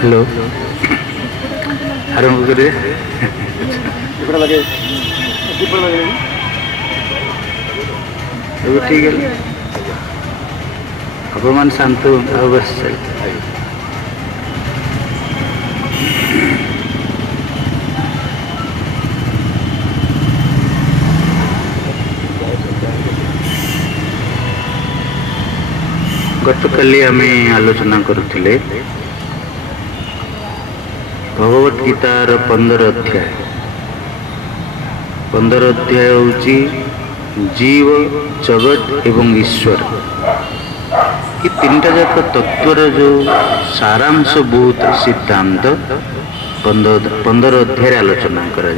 Hello आरंभ करिए। ठीक है अपन शांत बस गतकाली आम आलोचना करुले भगवत गीतार 15 अध्याय 15 अध्याय हूँ जीव जगत एवं ईश्वर ये तीनटा जाक तत्वर जो सारांश बहुत सिद्धांत 15 अध्याय आलोचना करा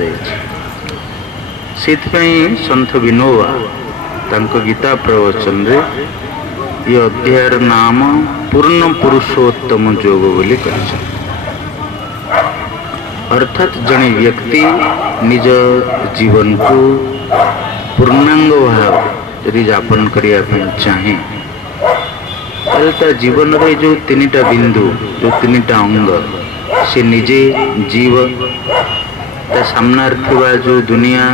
सन्थ विनोबा तांको गीता प्रवचन रे ये अध्यायर नाम पूर्ण पुरुषोत्तम योग बोली कहिछन। अर्थात जड़े व्यक्ति निज जीवन को पूर्णांग भाव यदि यापन करने चाहे तो जीवन रे जो तीनटा बिंदु जो तीनटा अंग से निजे जीव ता सामनार थिबा जो दुनिया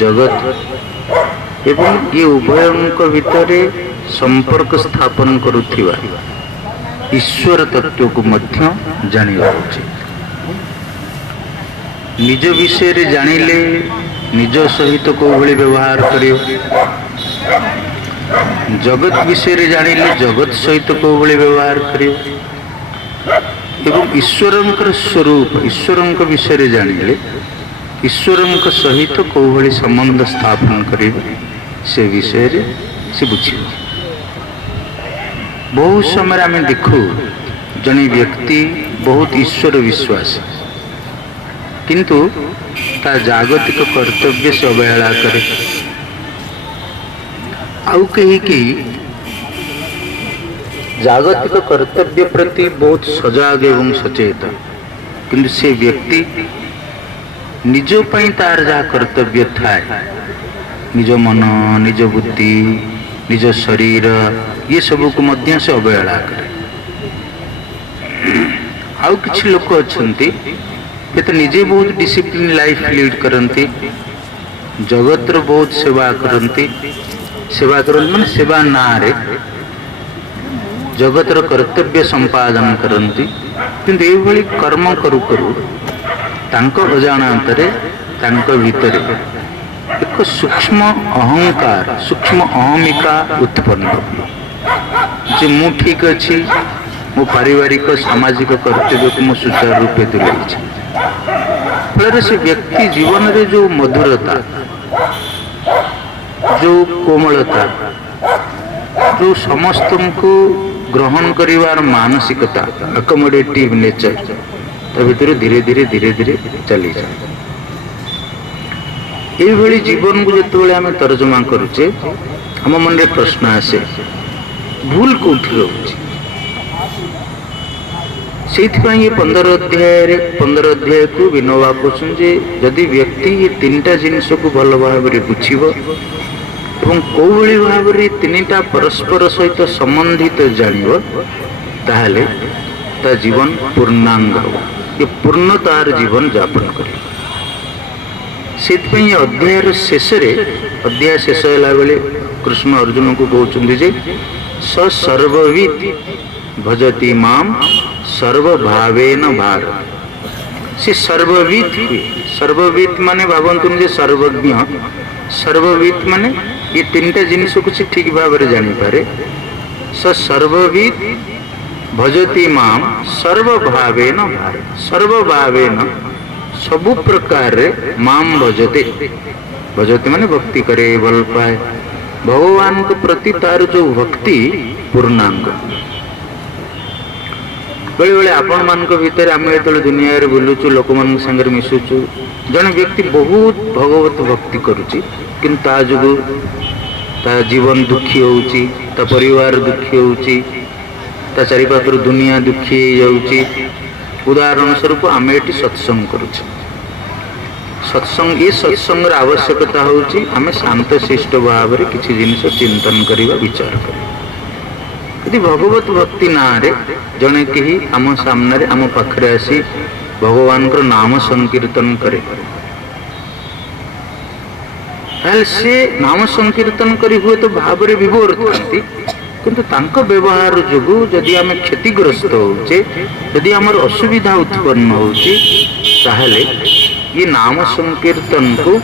जगत एवं ये उभयंक भितरे संपर्क स्थापन करुथिबा ईश्वर तत्व को मध्य जानिबा उचित। निज विषय रे जानिले निज सहित को भली व्यवहार करियो, जगत विषय रे जानिले जगत सहित को भली व्यवहार करियो एवं ईश्वरंकर स्वरूप ईश्वरंक विषय रे जानिले ईश्वरंक सहित को भली संबंध स्थापन करियो से विषय रे से बुझियो। बहुत समय आम देखू जने व्यक्ति बहुत ईश्वर विश्वास किंतु ता जागतिक कर्तव्य से अवहेला करे। आउ कहीं जागतिक कर्तव्य प्रति बहुत सजाग एवं सचेत किंतु से व्यक्ति निज पई तार जहाँ कर्तव्य थाए निज मन निज बुद्धि निज शरीर ये सब को मध्य से अवहेला करे। आउ किछि लोक अछंती ये तो निजे बहुत डिसिप्लिन लाइफ लीड करती जगतर बहुत सेवा करती माने सेवा ना रे जगतर कर्तव्य संपादन करती किंतु ये भली कर्म करू करू तांको अजाणतरे तांको भितरे एक सूक्ष्म अहंकार सूक्ष्म अहमिका उत्पन्न जे मु ठीक अच्छी मो पारिवारिक सामाजिक कर्तव्य को मु सुचारू रूपे तुलाई फल से व्यक्ति जीवन रे जो मधुरता जो कोमलता जो समस्त को ग्रहण करिवार मानसिकता अकोमोडेटिव नेचर ता भीतर धीरे धीरे चली जाए। ये जीवन को जिते आम तर्जमा करुचे आम मन रे प्रश्न आसे भूल कौटी रोचे से 15 अध्याय को विनोबा कहते जदि व्यक्ति ये तीनटा जिनस को भल भाव बुझीब एवं कौ भली भाव तीनटा परस्पर सहित संबंधित जानिब ताहले ता जीवन पूर्णांग हो ये पूर्ण तार जीवन यापन कर। अध्यायर शेष अध्याय शेष होला बेले कृष्ण अर्जुन को कहते जे स सर्वविद भजति माम सर्वभावेन भारत से सर्वविद माने भावन्तु जे सर्वज्ञ सर्वविद माने ये तीनटा जिनिस को से ठीक भाव में जानी पारे स सर्वविद भजति माम सर्वभावेन भारत सर्वभावेन सबु प्रकार माम भजते भजते माने भक्ति करे भल पाए भगवान को प्रति तार जो भक्ति पूर्णांग बेले बेले आपण मान भितर आम जो दुनिया रे बुलुचु लोक मान संगे मिशुचु जन व्यक्ति बहुत भगवत भक्ति करुची किंतु ता जो ता जीवन दुखी होउची ता परिवार दुखी होउची ता चारिपाखर दुनिया दुखी जाउची। उदाहरण स्वरूप आम ये सत्संग करुचे सत्संग ये सत्संग आवश्यकता होउची आम शांत शिष्ट भाव में किसी जिनिस चिंतन करवा विचार कर यदि भगवत भक्ति ना रे जने कही आम सामने आम पाखरे आसी भगवान को नाम संकीर्तन करे से नाम संकीर्तन करी हुए तो भाव रे विभोर थांती किंतु तांको व्यवहार जोगु यदि आम क्षतिग्रस्त होचे यदि आमर असुविधा उत्पन्न होची ताहले ये नाम संकीर्तन को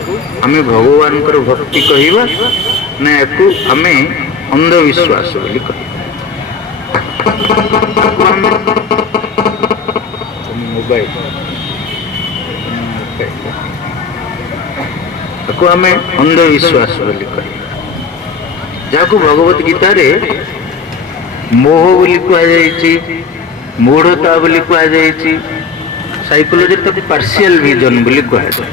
आमे भगवान कर भक्ति कहिबा ना याकू आमे अंधविश्वास बोली कहिबा मोबाइल ताको आमे अंधविश्वास बोली कहिबा जाको भगवत गीता रे मोह बोली कहा जायछि मूढ़ता बोली कहा जायछि साइकोलॉजी तक पार्शियल विजन बोली कहा जाय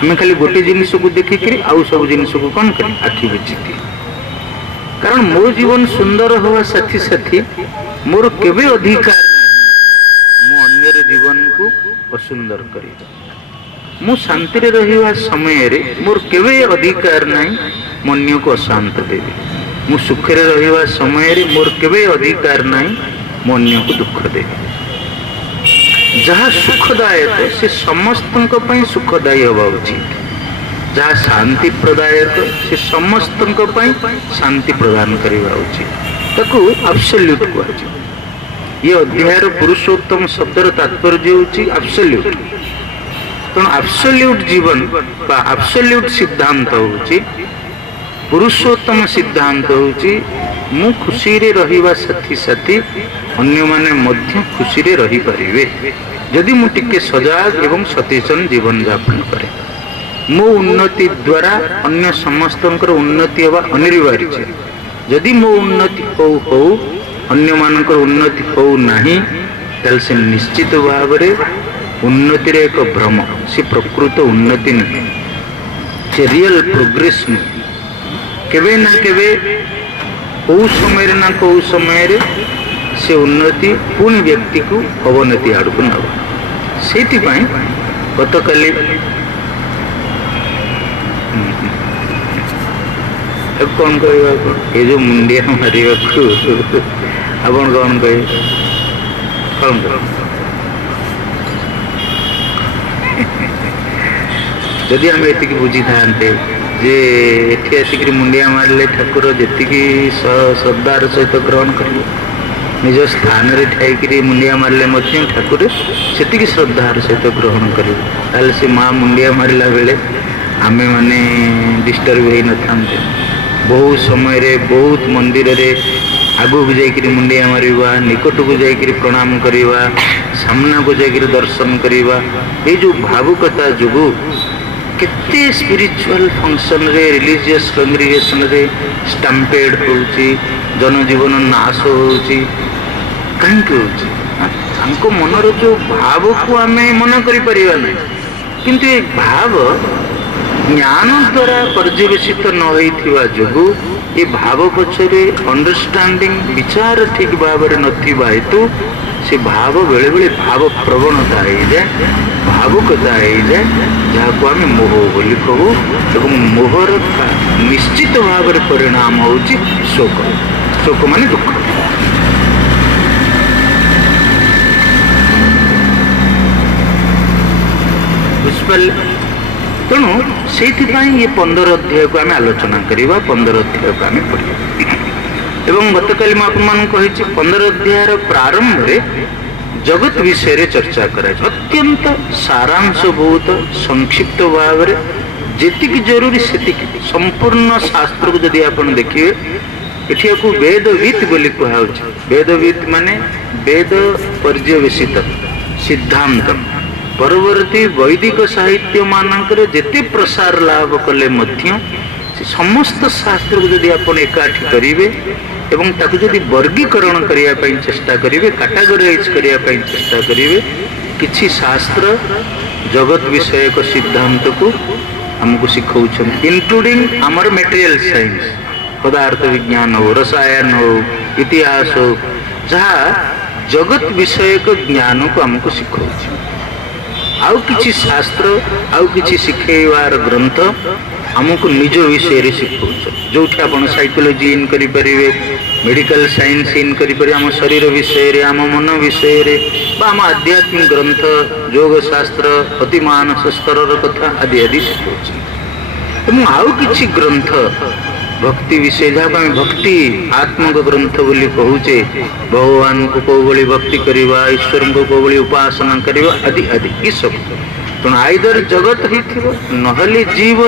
हमें खाली गोटे जिनिस को देखि करी आउ सब जिनिस को कोन करी आखि बिचिती कारण मो जीवन सुंदर होवा साथी साथी मोर केबे अधिकार मो अन्यर जीवन को असुंदर करी मु शांति रे रहिवा समय रे मोर केबे अधिकार नाही मन्य को अशांत देवी मु सुख रे रहिवा समय रे मोर केबे अधिकार नाही मन्य को दुख देवी जहाँ सुखदायक से समस्त सुखदायी हवा उचित जहाँ शांति प्रदायक से समस्त शांति प्रदान करवा उचित ताकू एब्सोल्यूट कहछि ये अध्याय पुरुषोत्तम शब्दर तात्पर्य होछि एब्सोल्यूट तेणु एब्सोल्यूट जीवन बा एब्सोल्यूट सिद्धांत होछि पुरुषोत्तम सिद्धांत होछि मु खुशी रे रहिवा साथी साथी अन्य माने मध्य खुशी रे रही परिवे यदि मु टिके सजाग एवं सचेतन जीवन यापन करे मो उन्नति द्वारा अन्य समस्तंकर उन्नति होगा अनिवार्य यदि मो उन्नति हो अन्य मानकर उन्नति हो नाही ताल से निश्चित भाव रे उन्नति रे एक भ्रम से प्रकृत उन्नति नहीं से रियल प्रोग्रेस नहीं केबे ना केबे को समय ना को समय रे से उन्नति पुणी व्यक्ति को अवनति आड़क नब से गतकाली कौन कह ये जो मुंडिया मारे आपन कौन कहे कौन जदि आम ये बुझी था जे एठी आसिक मुंडिया मारे ठाकुर जी श्रद्धार सहित ग्रहण करेंगे निज स्थान रे ठाई मुंडिया मारे ठाकुर से श्रद्धार सहित ग्रहण करेंगे से माँ मुंडिया मारला बेले आमे माने डिस्टर्ब हो न बहुत समय रे बहुत मंदिर रे आगू को जाकर मुंडिया मारिबा निकट को जाकर प्रणाम करिबा सामना को जाकर दर्शन करिबा ये जो भावुकता जुगु केते स्पिरिचुअल फंक्शन रे रिलीजियस कांग्रेगेशन रे स्टम्पेड होउची जनजीवन नाश होउची कहीं होउची हमको मनर जो भाव को आमे मन करि परिबा नै किंतु एक भाव ज्ञान द्वारा पर्यवेसित न होइथिबा जोगु ये भाव पछरे अंडरस्टैंडिंग विचार ठीक भाव रे नथिबा हेतु से भाव बेले बेले भाव प्रवणता हो जाए भावुकता हो जाए जहाँ को आम मोह बोली कहू एवं मोहर निश्चित भाव रे परिणाम होउची शोक शोक माने दुख बुझिपारे तेणु से ये 15 अध्याय को आम आलोचना करवा 15 अध्याय को आम पढ़ा एवं गतकाली मैं कही 15 अध्याय प्रारंभ रे जगत विषय रे चर्चा करा अत्यंत सारांश बहुत संक्षिप्त भाव रे जेतिक जरूरी सेतिक संपूर्ण शास्त्र को जदि आपण देखिए एठी को वेदवित बोली कहउछ वेदवित माने वेद पर्यवेसित सिद्धांत परवर्ती वैदिक साहित्य मानकर जेते प्रसार लाभ कले मध्य से समस्त शास्त्र को जदि आपण एकाठी करिवे एवं ताकू जदि वर्गीकरण करिया पई चेष्टा करिवे कैटेगराइज करिया पई चेष्टा करिवे किछि शास्त्र जगत विषय को सिद्धांत को हमको सिखौछन इंक्लूडिंग हमर मटेरियल साइंस पदार्थ विज्ञान हो रसायन हो इतिहास हो जहाँ जगत विषय को ज्ञान को हमको सिखौछ आउ किछि शास्त्र आउ किछि सिखेवार ग्रंथ हमको निज विषय रे सिखौछ जोठी आपण साइकोलॉजी इन करि परिवे मेडिकल साइंस इन करी आम शरीर विषय आम मन विषय आम आध्यात्मिक ग्रंथ योग शास्त्र अति मानस स्तर कथा आदि आदि शिखाऊँ। आउ कि ग्रंथ भक्ति विषय जहाँ आम भक्ति आत्मक ग्रंथ बोली कहूचे, भगवान को कौ भली भक्ति करवा, ईश्वर को कौ भली उपासना करवा आदि आदि ये सब। तेणु आइदर जगत हो नहले जीव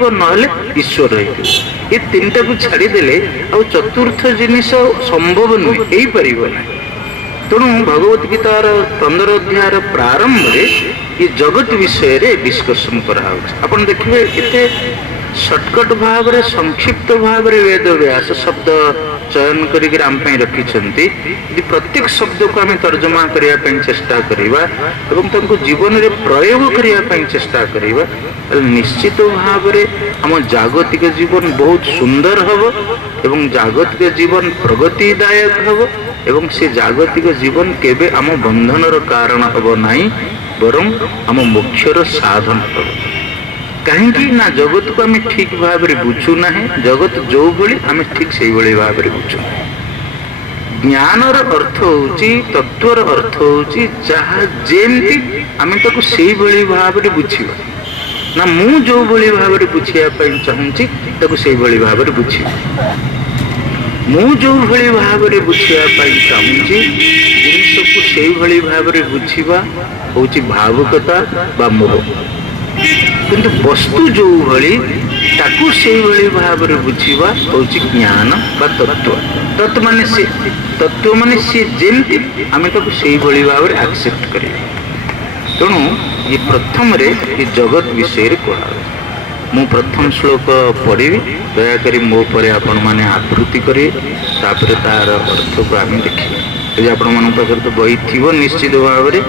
हो नहले ईश्वर हो, ये तीन टा को छाड़देले आ चतुर्थ जिनिस संभव नुहे हो पार ना। तेणु भगवत गीतार 15 अध्याय प्रारंभ में ये जगत विषय रे डिस्कसन करा। आपण देखिए एते शॉर्टकट भाव रे संक्षिप्त भाव रे वेद व्यास शब्द चयन करिक आम रखिछंती। यदि प्रत्येक शब्द को आम तर्जमा करिया पई चेष्टा करिवा एवं तांको जीवन रे प्रयोग करिया पई चेष्टा करिवा, निश्चित भाव रे हम जागतिक जीवन बहुत सुंदर हबो एवं जागतिक जीवन प्रगतिदायक हबो एवं से जागतिक जीवन केबे आम बंधनर कारण हबो नाही, बरं आम मोक्षर साधन हबो। कहीं ना जगत को आम ठीक भाव में बुझू ना, जगत जो भली आम ठीक से भाव में बुझू। ज्ञानर अर्थ होची, तत्वर अर्थ होची जहाँ जेमती आम ताको से भाव में बुझिबा ना, मु जो भली भाव में बुझिया चाहूँगी ताको से भाव में बुझिबा। मु जो भली भाव में बुझिया चाहूँगी जिनिस को से भाव में बुझिबा होची भावुकता बा मोह, किंतु वस्तु जो भली ताकू से भाव में बुझिबा होची ज्ञान बा तत्व। तत्व माने से तत्व माने से जेमती आम ताकू से भाव में एक्सेप्ट करिया। तेणु ये प्रथम रे ये जगत विषय कह। मु प्रथम श्लोक पढ़ी, दयाकरी मो पर आपण माने आवृत्ति करें, तापर तार अर्थ को आम देखिए। यदि आपण मान पाखे तो बही थी निश्चित भाव में।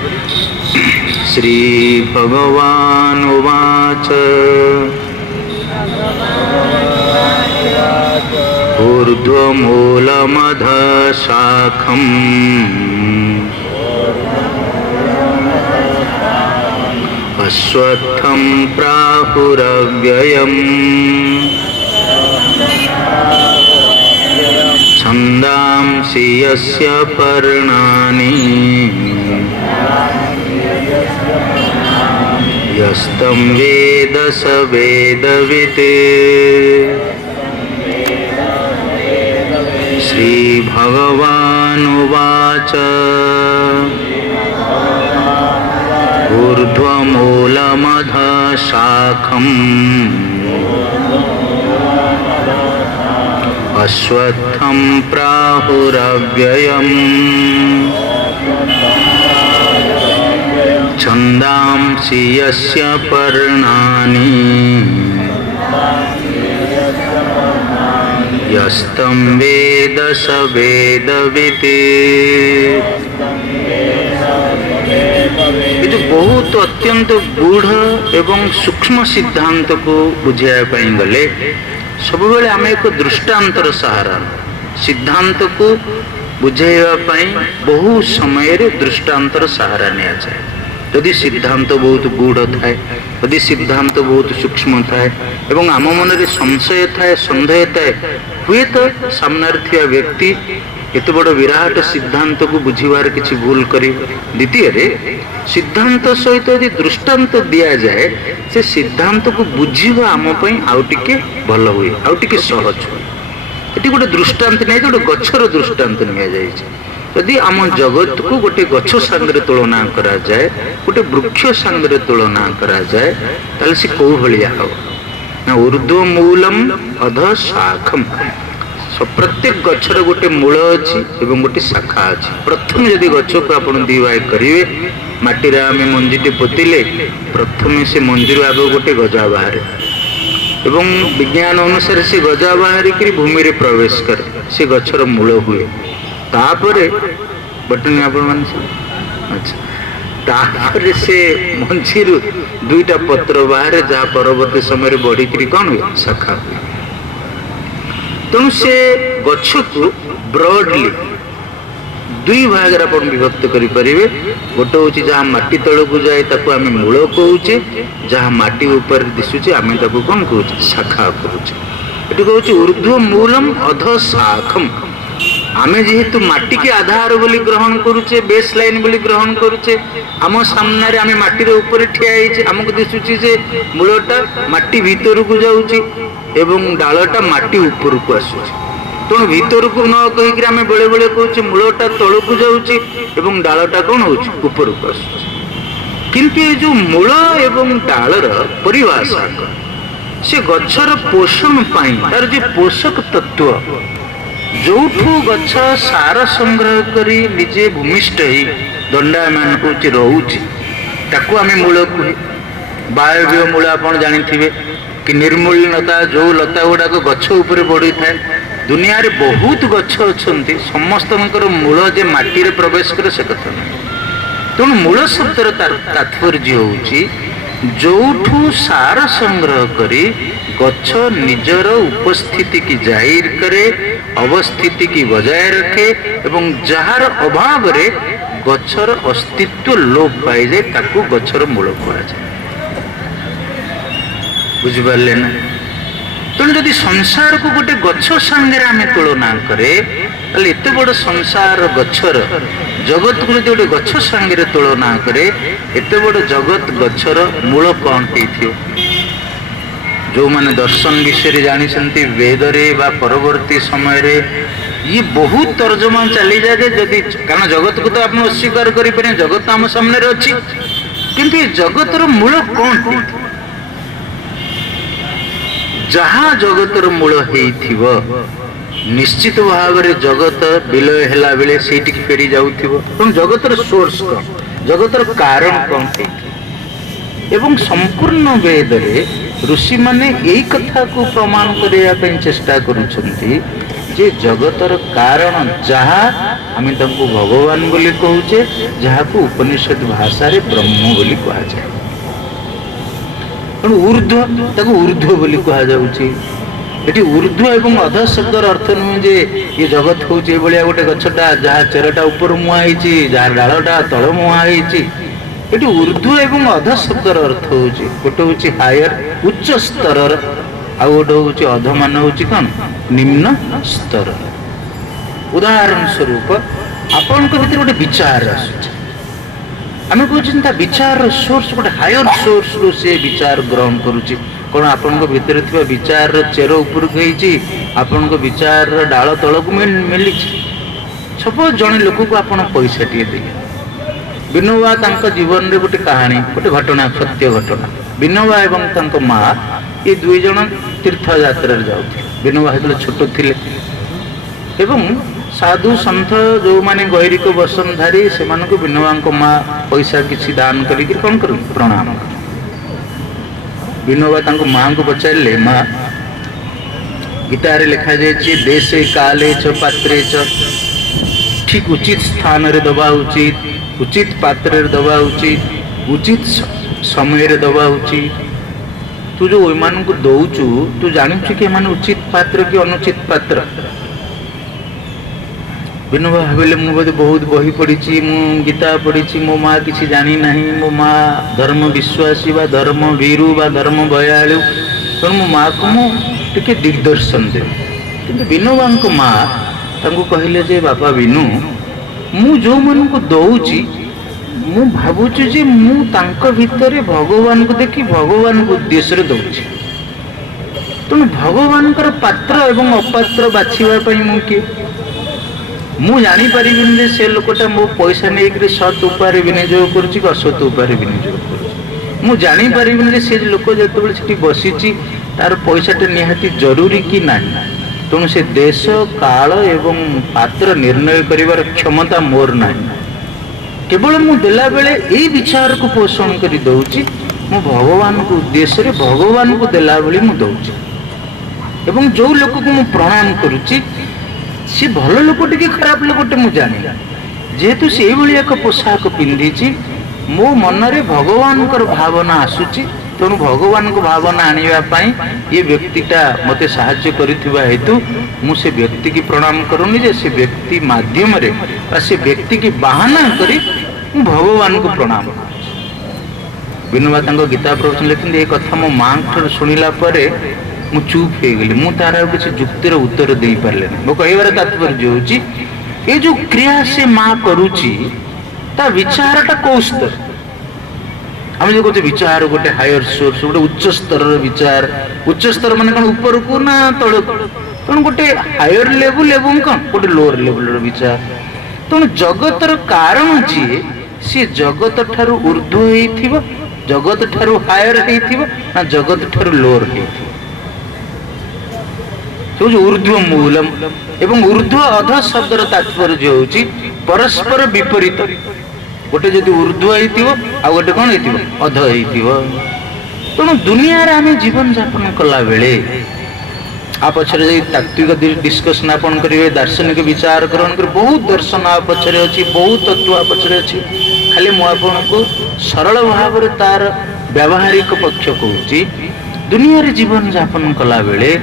श्री भगवान उवाच ऊर्ध्वमूलमध शाखम् अश्वत्थं प्राहुरव्ययम् छन्दांसि यस्य पर्णानि यस्तं वेद स वेदवित्। श्री भगवानुवाच ऊर्ध्वमूलमध शाखम् अश्वत्थं प्राहुरव्ययम् छन्दांसि यस्य पर्णानि यस्तं वेद स वेदवित्। ये जो बहुत अत्यंत गूढ़ एवं सूक्ष्म सिद्धांत को बुझाई गले सब बेले आम एक दृष्टांतर सहारा। सिद्धांत को बुझाइवाई बहु समय दृष्टांतर सहारा नि जाए। यदि सिद्धांत बहुत गूढ़ थाए, यदि सिद्धांत बहुत सूक्ष्म थाए एवं आम मन में संशय थाए सन्देह थाए, हुए तो सामने थिया व्यक्ति एत बड़ विराट सिद्धांत को बुझीबार किसी भूल करी। द्वितीय सिद्धांत सहित यदि दृष्टांत दिया जाए से सिद्धांत को बुझीबा आम आउ टिके भल हुए, आउ टिके सहज हुए। ये गोटे दृष्टांत नहीं, गोटे गछर दृष्टांत नि जाए। यदि आम जगत को गोटे गछ सांगे तुलना करा जाए, गोटे वृक्ष सांगे तुलना करा जाए, ताले से कौ भलिया हो ना। ऊर्ध्वमूलम अध शाखम, प्रत्येक गछर गोटे मूल अच्छी एवं गोटे शाखा अच्छी। प्रथम यदि गछ को आप दी भाग करेंगे, मटीर आम मंजीटे पोतिले प्रथम से मंजीर आग गोटे गजा बाहर एवं विज्ञान अनुसार से गजा बाहरिक भूमि रे प्रवेश करे, से गछर मूल हुए। तापरे बटन आप अच्छा, तापरे से मंजीर दुईटा पत्र बाहर जहाँ परवर्ती समय बढ़िक कौन हुए शाखा हुए। तेणु से गछ को ब्रॉडली दुई भाग विभक्त करें। गोटे हूँ जहाँ माटी तल को जाए ताको आम मूल कहुचे, जहाँ माटी ऊपर दिशुचे आम ताको कौन कहूचे शाखा कहुचे। ये कहूँ ऊर्ध्वमूलम अध शाखम। आमे जेहेतु माटी के आधार बोली ग्रहण करुचे, बेस लाइन बोली ग्रहण करुचे, आम सामने रे आमे माटी रे ऊपर ठिया होइछे, हमको दिसुची जे मूलटा माटी भीतर को जाउची एवं डालटा माटी ऊपर को आसुची। तेणु भीतर को न कहीकि आमे बेले बेले कहूचे मूलटा तल को जाउची एवं डालटा कौन होउची ऊपर को आसुची। किंतु ये जो मूल एवं डालर परिभाषा से गछर पोषण पाई तार जे पोषक तत्व जोठू गछ सार संग्रह करी निजे भूमिष्ठ ही दंडायमान होची रहूची ताकू आमे मूल कहे। वायव्य मूल आपण जानिथिबे कि निर्मूलनता जो लता गुड़ाक गछ उपरे बढ़ी थाए। दुनिया रे बहुत गछ अछंती, समस्तनकर मूल जे माटी रे प्रवेश करे से कथा नहीं। तेणु मूल शब्दर तात्पर्य होउची जोठू सार संग्रह करी गछ निजर उपस्थिति की जाहिर करे, अवस्थिति की बजाय रखे एवं जहार अभाव रे गछर अस्तित्व लोप पाई जाए ताकू गछर मूल कहा जाए। बुझिपारे ना? तेणु जदि संसार को गोटे गछ संगे आमे तुलना करे ताले एते बड़ संसार गछर जगत को जदि गोटे गछ संगे तुलना करे एते बड़ जगत गछर मूल कौन होइथियो। जो माने दर्शन विषय जानी वेद रे बा परवर्ती समय रे ये बहुत तर्जमा चली जाए जदि कारण जगत को तो आप अस्वीकार करें, जगत आम सामने अच्छी किंतु ये जगतर मूल कौन होइथियो। जहाँ जगतर मूल होइथिबो निश्चित भाव में जगत विलय हैला बेले सेठी फेरी जाउथिबो। तो जगतर सोर्स कौन, जगतर कारण कौन एवं संपूर्ण वेद रे ऋषि माने यही कथा को प्रमाण करने चेष्टा करुछंती जे जगतर कारण जहाँ आम तमको भगवान बोली कहूचे, जहाँ को उपनिषद भाषा रे ब्रह्म बोली कहा जाए। ऊर्ध्व ताको ऊर्ध्व बोली कहा जाउची। एटी ऊर्ध्व एवं अध शब्दर अर्थ नुहे जे ये जगत हूँ ये गोटे गछटा जहाँ चेरटा ऊपर मुआ होती, जहाँ डालटा तल मुआ होती। ये ऊर्ध्व एवं अध शब्दर अर्थ होची गोटे हूँ हायर उच्च स्तर, आ गोटे हूँ अध मान हूँ कौन निम्न स्तर। उदाहरण स्वरूप आपण भीतर गोटे विचार आसुचे, आम कहते विचार सोर्स गोटे हायर सोर्स रू से विचार ग्रहण करुच्ची। कौन आपण भीतर थी विचार चेर उपर आपण विचार डाल तलक मिली। सपोज जड़े लोक को आप पैसा टे दे, विनोबा जीवन रे गोटे कहानी गोटे घटना सत्य घटना। विनोबा एवं माँ ये दुई जन तीर्थ यात्रा जाऊे। विनोबा जो छोट थे एवं साधु सन्थ जो माने गैरिक वसनधारी से विनोबा माँ पैसा किसी दान करी कौन कर प्रणाम कर। विनोबा माँ को पचारे, माँ गीतार लिखा जाए देशे काले च पात्रे च ठीक उचित स्थान रे दबा उचित, उचित पात्र रे दबा उचित, उचित समय रे दबा उचित। तू जो मान को दौचु तू जानू कि मान उचित पात्र कि अनुचित पात्र। विनोबा भाविले मु बोधे बहुत बही पढ़ी, मु गीता पढ़ी, मो माँ किसी जानी ना, मो माँ धर्म विश्वासी बा धर्म वीरु बा धर्म भयालु, तेणु मो माँ को मुझे दिग्दर्शन दे। कि विनोबा माँ कहले जे बापा विनु मु जो मन को दौची मु भावुची जे मु तांको भितरे भगवान को देखी भगवान को उद्देश्य दौची। तेणु भगवान पात्र एवं अपात्र बाछिबा मु किए मु जानी परिबिन जे से लोकटा मो पैसा नहीं सत उपाय विनियोग करुच्ची कि असत उपाय विनियोग करुच्ची। मु जानी परिबिन जे से लोक जो से बसी तार पैसाटा निहाती जरूरी कि ना। तेणु से देश काल एवं पात्र निर्णय करिवार क्षमता मोर ना। केवल मु देला बेले यही विचार को पोषण करी दउची, मु भगवान को उद्देश्य रे भगवान को देला बेले मु दउची। एवं जो लोक को मु प्रणाम करुच्ची सी भल लोकटे कि खराब लोकटे मु जानी, जेहेतु से एक पोशाक पिंधि मो मन रे भगवान भावना आसुची। तेणु भगवान को भावना आने ये व्यक्तिटा मते साहाय्य करिथिबा हेतु मु से व्यक्ति की प्रणाम करूनी जे से व्यक्ति माध्यम रे से व्यक्ति की बहाना करी मु भगवान को प्रणाम। विनोबा गीता प्रवचन लिखते ये कथा मो माँ शुणिला परे मु चुप हो गली मु तार किसी जुक्तिर उत्तर दे पारे मो कहबार तात्पर्य होची ये जो क्रिया से माँ करुची ता विचारटा कौ स्तर आम जो कहते विचार गोटे हायर सोर्स गोटे उच्च स्तर विचार उच्च स्तर माने कौन ऊपर को ना तल तेणु गोटे हायर लेवल एवं कौन गोटे लोअर लेवल विचार तेणु जगतर कारण जी सी जगत ठारू ऊर्ध्व होइथिबो जगत ठारू हायर होइथिबो ना जगत ठारू लोअर होइथिबो जो ऊर्ध्व मूलम एवं ऊर्ध्व अध शब्दर तात्पर्य होउची परस्पर विपरीत गोटे जदि ऊर्ध्व होइथिबो आ गोटे कोन होइथिबो अध होइथिबो तेणु दुनिया रे आमे जीवन यापन कला बेले आ पछरे जे तात्विक डिस्कशन आपन करिवे दार्शनिक विचार ग्रहण कर बहुत दर्शन आ पछरे अछि बहुत तत्व आ पछरे अछि खाली मु आपन को सरल भाव रे तार व्यावहारिक पक्ष कहूची दुनिया रे जीवन यापन कला बेले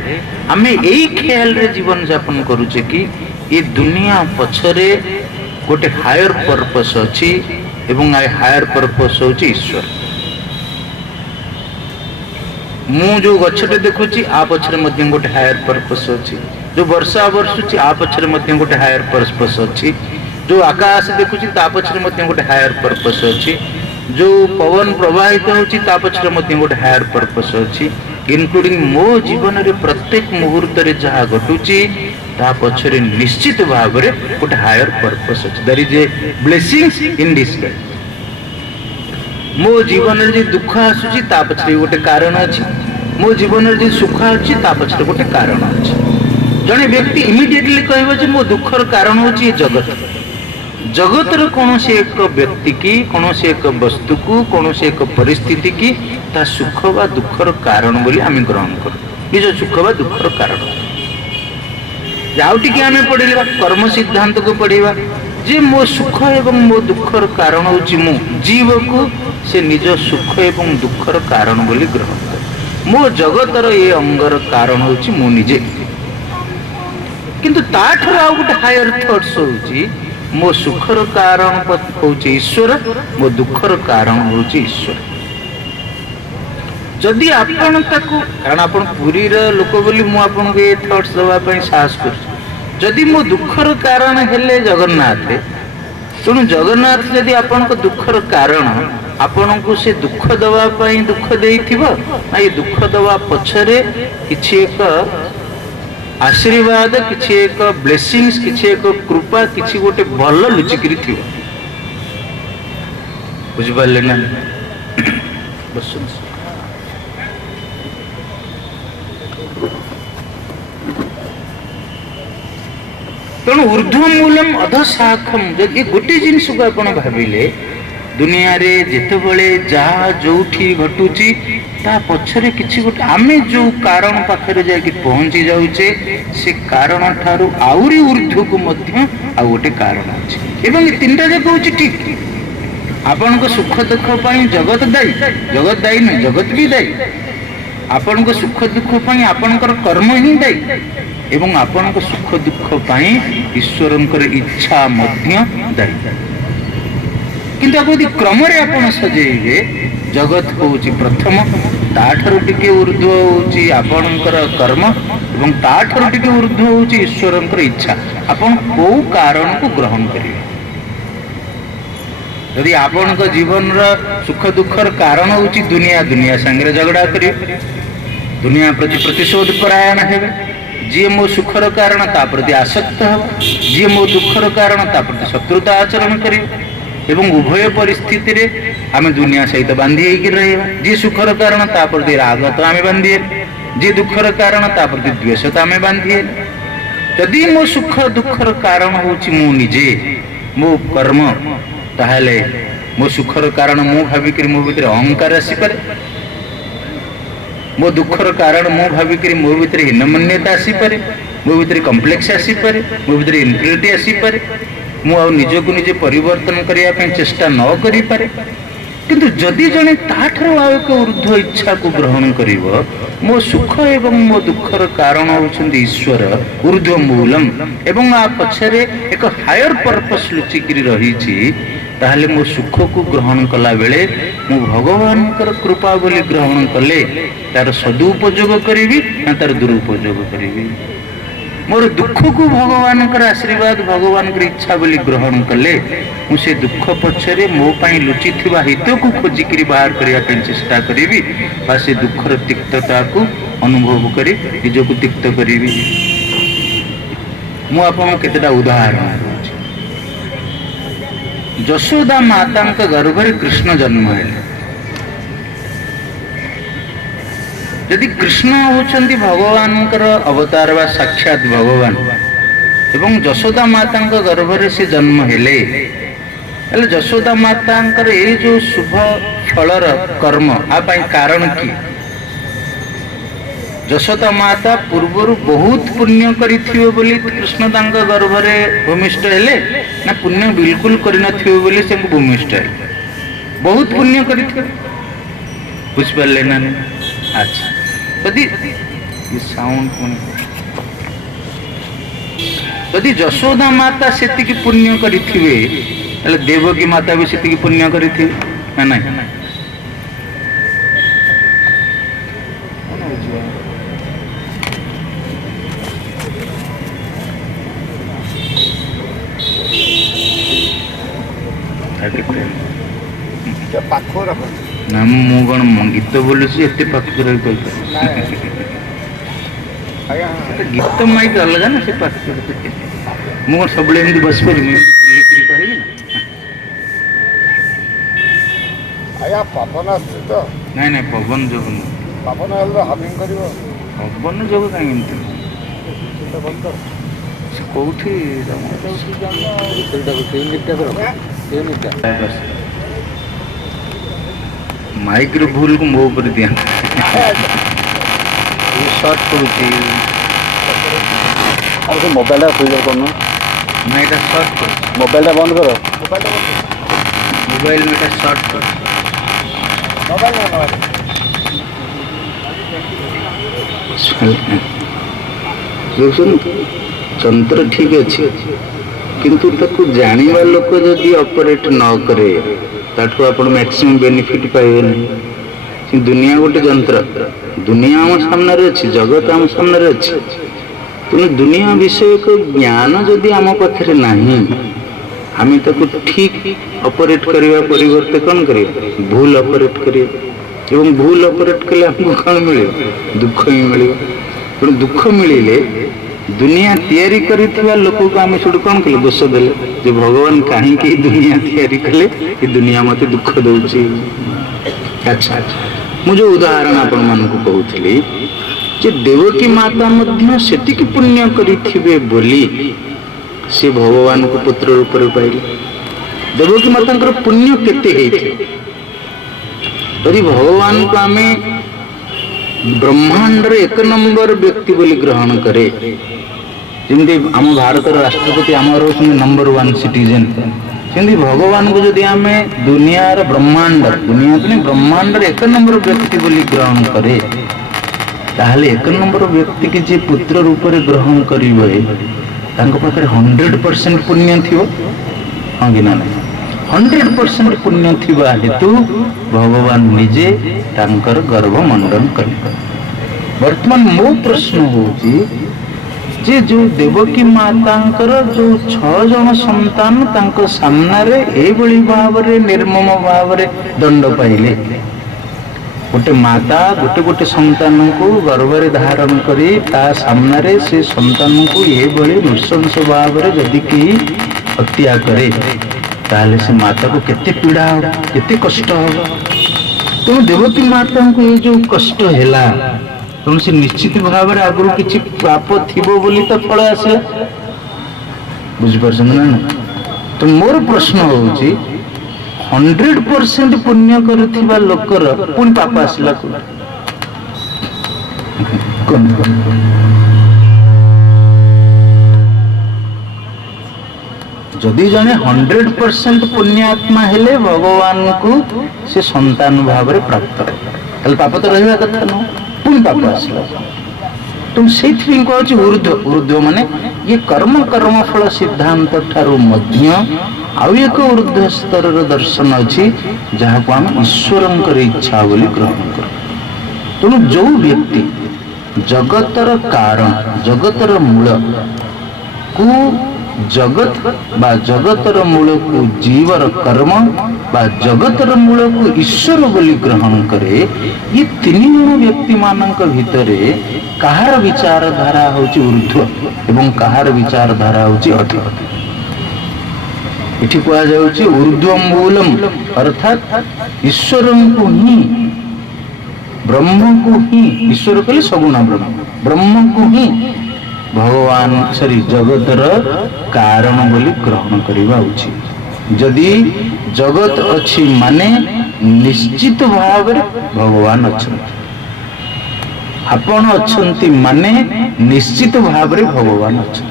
आमे एई ख्याल रे जीवन यापन करूचे कि ये दुनिया पछरे गोटे हायर पर्पस अछि एवं आ हायर पर्पस होची ईश्वर मु जो गछटे देखुची आ पछरे मध्य गोटे हायर पर्पस अछि जो वर्षा वर्षुची आ पछरे मध्य गोटे हायर पर्पस अछि जो आकाश देखुची ता पछरे मध्य गोटे हायर पर्पस अछि जो पवन प्रवाहित होची ता पछरे मध्य गोटे हायर पर्पस अछि इनक्लूडिंग मो जीवन रे प्रत्येक मुहूर्त रे जहा घटुची ता पछरे निश्चित भाव रे गोटे हायर पर्पस अछि there is a blessings in disguise मो जीवन रे जे दुख आसुची ता पछरे गोटे कारण अछि मो जीवन रे जे सुख अछि ता पछरे गोटे कारण अछि जने व्यक्ति इमिडिएटली कहबो जे मो दुखर कारण होची ये जगत जगत रे कोनोसी एक व्यक्ति की कोनोसी एक वस्तु को कोनोसी एक परिस्थिति की ता सुख बा दुखर कारण बोली आमे ग्रहण करू निज सुख बा दुखर कारण जाउटी कि आमे पढिबा कर्म सिद्धांत को पढिबा जे मो सुख एवं मो दुखर कारण होची मु जीव को से निज सुख एवं दुखर कारण बोली ग्रहण करे मो जगतर ये अंगर कारण होची मु निजे किंतु ताठर आ गोटे हायर थॉट्स होची मो सुखर कारण होची ईश्वर मो दुखर कारण होची ईश्वर जदि आपण ताकू कारण आपण पुरी र लोक बोली मु आपण के थॉट्स दवा पई साहस कर जदि मो दुखर कारण हेले जगन्नाथ सुन जगन्नाथ जदि आपण को दुखर कारण आपण को से दुख दवा पई दुख देइथिबो ना ये दुख दवा पछरे किछि एक आशीर्वाद किछि एक ब्लेसिंग्स किछि एक कृपा किछि गोटे भल लुचिकरी थिबो बुझ पाले ना बस तेणु ऊर्ध्व मूलम अधशाखम जदि गोटे जिनिस को आपण भाबिले दुनिया रे जेतेबेले जहा जोठी घटुची ता पछरे किछि गोटे आमे जो कारण पाखरे जाय कि पहुंची जाउचे से कारण थारु आउरी ऊर्ध्व को मध्य आ गोटे कारण अछि एवं तीनटा जे कहूची ठीक आपण को सुख दुख पई जगत दायी न जगत भी दायी आपण को सुख दुख पई आपनकर कर्म ही दायी एवं आपण को सुख दुख पई ईश्वरंकर इच्छा मध्य दायी किंतु आप यदि क्रम रे आपण सजेइबे जगत होउची प्रथम ताठर टिके ऊर्ध्व होउची आपणकर कर्म एवं ताठर टिके ऊर्ध्व होउची ईश्वरंकर इच्छा आपण को कारण को ग्रहण करिवे यदि आपणक जीवन रा सुख दुखर कारण होउची दुनिया संगे झगड़ा करिवे दुनिया प्रति प्रतिशोध परायण हेबे जी मो सुखर कारण ता प्रति आसक्त हो जी मो दुखर कारण ता प्रति शत्रुता आचरण करिवे एवं उभय परिस्थिति रे आमे दुनिया सहित बांधी होई रहिबा जी सुखर कारण ता प्रति राग तो आमे बांधी जी दुखर कारण ता प्रति द्वेष तो आमे बांधी यदि मो सुख दुखर कारण होची मु निजे मो कर्म ताहले मो सुखर कारण मु भाबी करी मो भीतर अहंकार आसी पारे मो दुखर कारण मु भाबी करी मो भीतर हीनमन्यता आसी पारे मो भीतर कॉम्प्लेक्स आसी पारे मो भीतर इन्फिरिटी आसी पारे मु आ निज को निजे परिवर्तन करने चेष्टा न करि पारे किंतु जदि जने ताठर एक ऊर्ध्व इच्छा को ग्रहण करिवो मो सुख एवं मो दुखर कारण होउछन्ति ईश्वर ऊर्ध्व मूलम एवं आ पछरे एक हायर पर्पस लुचिकरी रहिछि ताहले मो सुख को ग्रहण कला बेले मो भगवान कृपा बोली ग्रहण कले तार सदुपयोग करी ना तार दुरुपयोग करी। मोर दुख को भगवान आशीर्वाद भगवान इच्छा बोली ग्रहण कले मुझे दुख पछरे मो पाई लुचि हित को खोजिकी बाहर करने चेष्टा करी से दुखर तिक्तता को अनुभव करी निज को तिक्त करी। मु आपन केतेटा उदाहरण दूची। यशोदा माता गर्भ में कृष्ण जन्म है। यदि कृष्ण होचंती भगवान अवतार वा साक्षात भगवान एवं यशोदा माता गर्भ में से जन्म हेले यशोदा माता ये जो शुभ फलर कर्म आ कारण की यशोदा माता पूर्वर बहुत पुण्य करिथिबे बोली कृष्ण तांका गर्भ में भूमिष्ठ हेले ना पुण्य बिल्कुल करिनथिबे बोली से भूमिष्ठ हेले। बहुत पुण्य करिथिबे बुझिपारले ना। अच्छा यदि साउंड यदि यशोदा माता सेतिकी पुण्य करिथिबे ताले देवकी माता भी सेतिकी पुण्य करिथिबे ना नहीं। ना मु कौन गीत बोलूँ एत पाख गीत माइक अलग ना से पाख मुझे सब बस पारि ना ना पवन जो पवन जो कहीं कौटी माइक रो भूल को मो पर दिया शॉर्ट करूची अरे मोबाइल स्विच ऑफ करनो ना एटा शॉर्ट कर मोबाइल बंद करो मोबाइल में एटा शॉर्ट कर मोबाइल देखुन तंत्र ठीक अच्छे किंतु ताको जानिबा लोक जदि ऑपरेट न करे ताठू आपण मैक्सिमम बेनिफिट पाइबे। दुनिया गोटे जंत्र दुनिया आम सामने अच्छी जगत आम सामने अच्छी तेणु दुनिया विषय को ज्ञान जदि आम पाखे नहीं आम ताको ठीक ऑपरेट करने परिवर्ते कौन करिए भूल ऑपरेट करिए एवं भूल ऑपरेट कले हमको कौन मिले दुख ही मिले। तेणु दुख मिले दुनिया तैयारी करिथिबा लोक को आम सब कौन कले दोष देले जे भगवान कहीं दुनिया तैयारी कले कि दुनिया मत दुख दौची। अच्छा मुझे उदाहरण आपण मानक कहूली जे देवकी माता मध्य सेतिकी पुण्य करिथिबे बोली से भगवान को पुत्र रूप में पाइले। देवकी माता पुण्य केते हेइथे यदि भगवान को आम ब्रह्मांड एक नंबर व्यक्ति बोली ग्रहण करे जमी आम भारत राष्ट्रपति आम नंबर 1 सिटीजन सेमती भगवान को जदि आम दुनिया ब्रह्मांड दुनिया तो नहीं ब्रह्मांड एक नंबर व्यक्ति बोली ग्रहण करे ताहले एक नंबर व्यक्ति की जे पुत्र रूप में ग्रहण करेंगे पाखे 100% पुण्य थी हाँ कि ना 100% पुण्य थिबा हेतु भगवान निजे तांकर गर्भ मंडन करेंगे। वर्तमान मो प्रश्न होची जे जो देवकी मातांकर जो 6 जन संतान तांको सामना रे एभली भावरे निर्मम भावरे दंड पाइले गोटे माता गोटे गोटे संतान को गर्भ रे धारण करी ता सामना रे से संतान को एभली नृशंस भावरे जदि की हत्या करे ताले से माता को केते पीड़ा हो केते कष्ट हो। तो देवकी माता को ये जो कष्ट हैला तुम से निश्चित भाव में आगु किसी पाप थिबो बोली तो फल आसला बुझी परछन ना। तो मोर प्रश्न होची 100% पुण्य करथिबा लोकर पुण्य पाप आसला कोन जदि जने 100% पुण्यात्मा हेले भगवान को से संतान भाव में प्राप्त ताले पाप तो रहिबा कथा न पुण्य पाप आसला तुम से कहूँ ऊर्ध्व ऊर्ध्व माने ये कर्म कर्म फल सिद्धांत ठारू मध्य आउ एक ऊर्ध्व स्तर दर्शन अच्छी जहाँ को आम ईश्वर इच्छा बोली ग्रहण कर। तेणु जो व्यक्ति जगतर कारण जगतर मूल को जगत बा जगतर मूल को जीवर कर्म बा जगतर मूल को ईश्वर बोली ग्रहण करे, ये तीन जन व्यक्ति मानक भितरे कहार विचारधारा होची ऊर्ध्व एवं कहार विचारधारा होची अधः। इठी कहा जाउची ऊर्ध्व मूलम अर्थात ईश्वर को ही ब्रह्म को ही ईश्वर कहले सगुण ब्रह्म को ही भगवान सरी जगतर कारण बोली ग्रहण करवा उचित। जदि जगत अच्छी माने निश्चित भाव भगवान अच्छा, आपण अच्छंती माने निश्चित भाव भगवान अच्छा।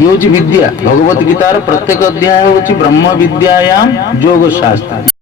ये हूँ विद्या। भगवत गीतार प्रत्येक अध्याय हूँ ब्रह्म विद्यायाम योग शास्त्र।